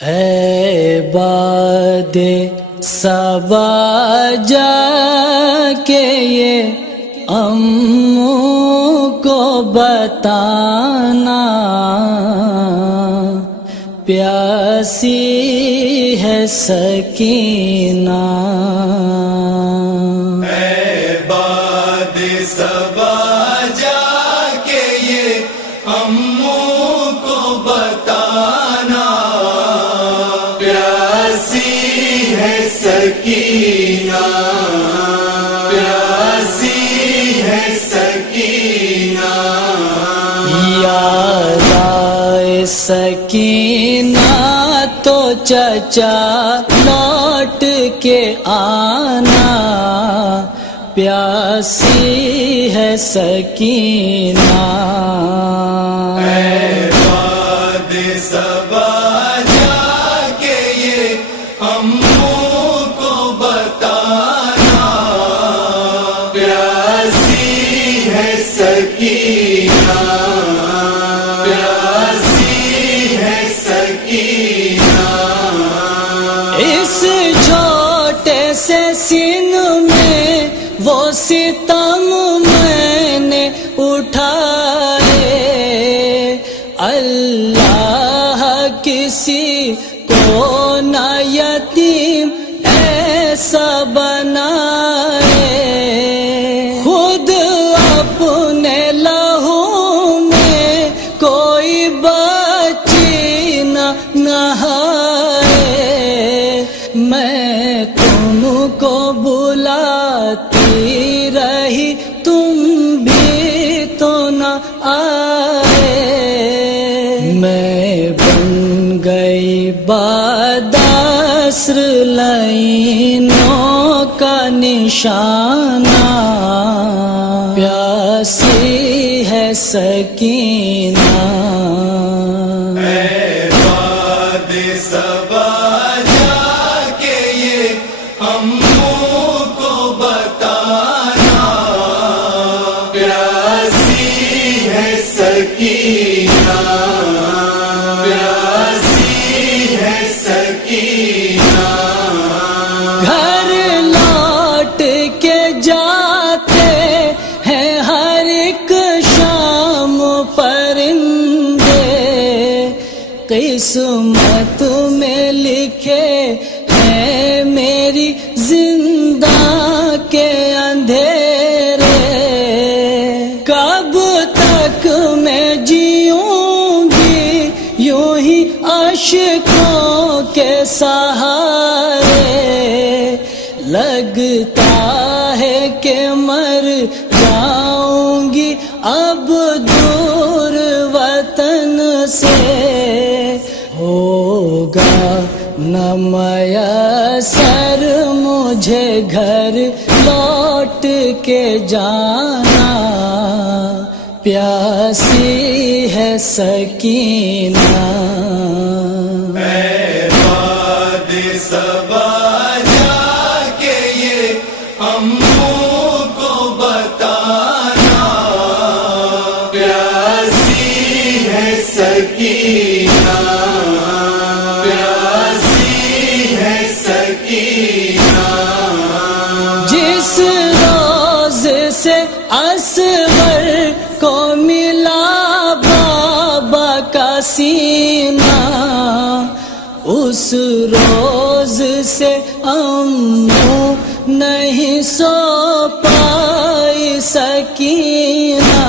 اے باد صبا جا کے یہ امّوں کو بتانا، پیاسی ہے سکینہ۔ اے باد صبا جا کے یہ امّوں کو بتانا، پیاسی ہے سکینہ، پیاسی ہے سکینہ۔ یاد آئے سکینہ تو چچا لوٹ کے آنا، پیاسی ہے سکینہ۔ اے باد صبا جا کے یہ امّوں کو بتانا، پیاسی ہے سکینہ، پیاسی ہے سکینہ۔ اس چھوٹے سے سن میں وہ ستم میں نے اٹھائے، اللہ کسی کو نہ یتیم ایسا بنائے، خود اپنے لہو میں کوئی بچی نہ نہائے، میں تم کو بلاتی رہی تم بھی تو نہ آئے، میں بن گئی باداسر لائنوں کا نشانہ، پیاسی ہے سکینہ۔ اے باد صبا جا کے یہ امّوں کو بتانا، پیاسی ہے سکینہ، پیاسی ہے سکینہ۔ گھر لوٹ کے جاتے ہیں ہر ایک شام پرندے، قسمت میں لکھے ہیں میری زندہ کے اندھیرے، کب تک میں جیوں گی یوں ہی اشکوں کے سہارے، لگتا ہے کہ مر جاؤں گی اب دور وطن سے، ہوگا نہ میسر مجھے گھر لوٹ کے جانا، پیاسی ہے سکینہ۔ اے باد صبا جا کے یہ امّوں کو بتانا، پیاسی ہے سکینہ، پیاسی ہے سکینہ۔ جس روز سے اصغر کو ملا بابا کا سینہ، اس روز سے امّوں نہیں سو پائی سکینہ،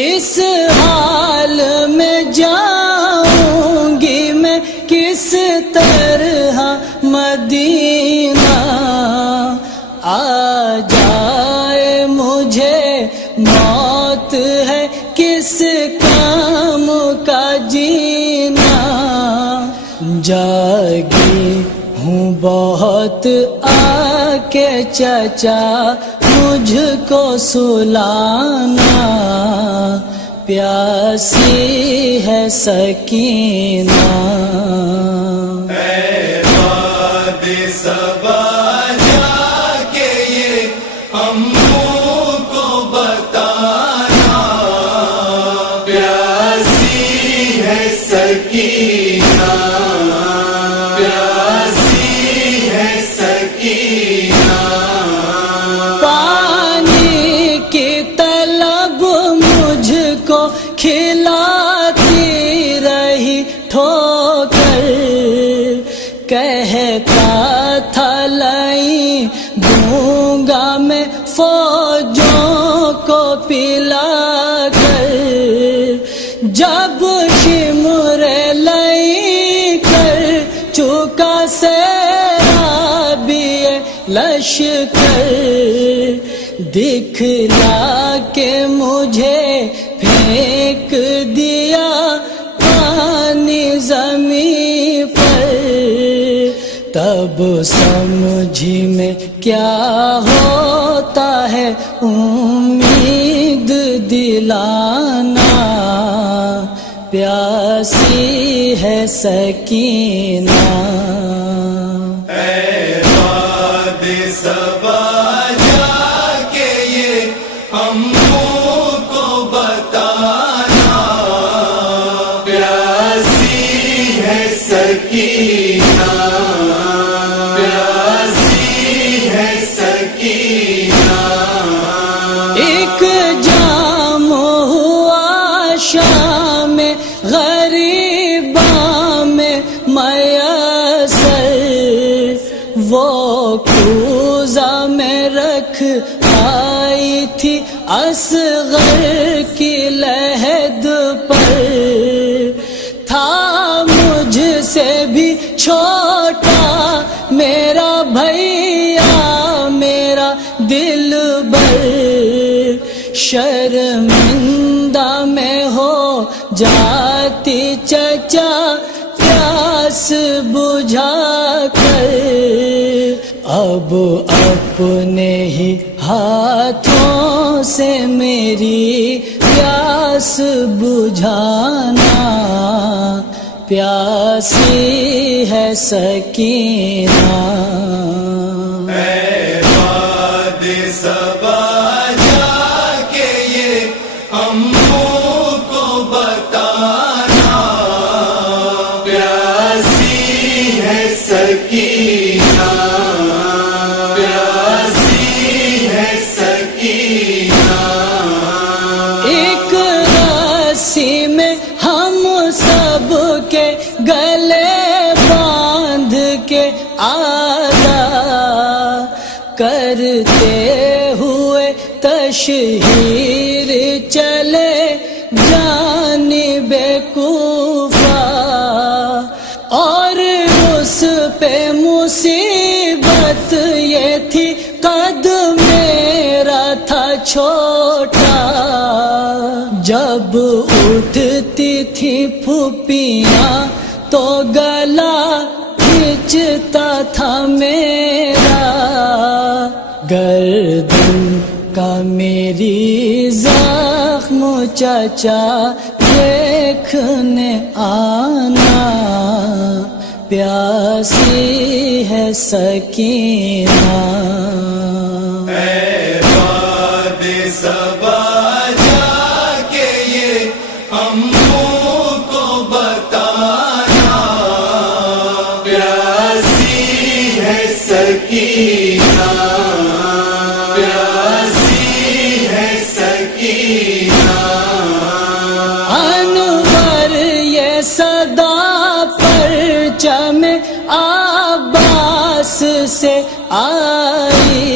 اس حال میں جاؤں گی میں کس طرح مدینہ، آ جائے مجھے موت ہے کس کام کا جینا، جاگی ہوں بہت آ کے چچا مجھ کو سلانا، پیاسی ہے سکینہ۔ اے باد صبا جا کے یہ امّوں کو بتانا، پیاسی ہے سکینہ۔ فوجوں کو پلا کر، جب شمر لئی کر چکا سیرابی لشکر، دکھلا کے مجھے پھینک دیا پانی زمین پر، تب سمجھی میں کیا ہوتا ہے امید دلانا، پیاسی ہے سکینہ۔ اے باد صبا جا کے یہ اموں کو بتانا، پیاسی ہے سکینہ، پیاسی ہے سکینہ۔ ایک جام ہوا شام غریباں میں میسر، وہ کوزہ میں رکھ آئی تھی اصغر کی لحد پر، تھا مجھ سے بھی چھوٹا میرا بھیا میرا دلبر، شرمندہ میں ہو جاتی چچا پیاس بجھا کر، اب اپنے ہی ہاتھوں سے میری پیاس بجھانا، پیاسی ہے سکینہ۔ اے باد صبا جا کے یہ اموں کو بتانا، پیاسی ہے سکینہ، پیاسی ہے سکینہ۔ ایک رسی میں ہم سب کے گلے باندھ کے آدھا کرتے ہوئے تشہیر چلے جانب کوفہ، اور اس پہ مصیبت یہ تھی قد میرا تھا چھوٹا، جب اٹھتی تھی پھوپھیاں تو گلا کھینچتا تھا میرا، گردن کا میری زخم چچا دیکھنے آنا، پیاسی ہے سکینہ۔ اے باد صبا جا کے یہ اموں کو بتانا، پیاسی ہے سکینہ، پیاسی ہے سکینہ۔ انور یہ صدا پرچم عباس سے آئی،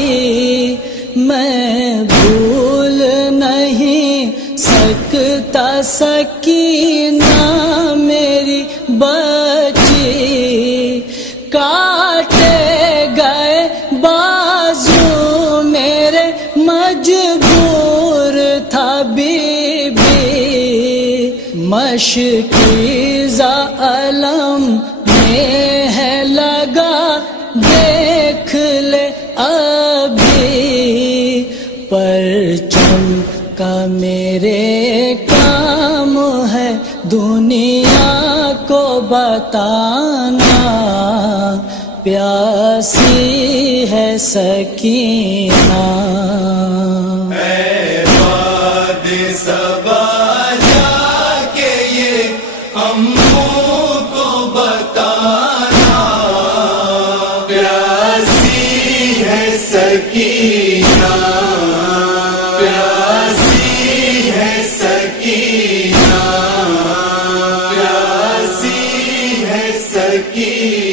میں بھول نہیں سکتا سکینہ میری بچی، کاٹے گئے بازو میرے مجبور تھا بی بی، مشکیزہ علم میں ہے لگا دیکھ لے ابھی، پرچم کا میرے کام ہے دنیا کو بتانا، پیاسی ہے سکینہ۔ اے باد صبا جا کے یہ اموں کو بتانا، پیاسی ہے سکینہ، پیاسی ہے سکینہ، پیاسی ہے سکینہ۔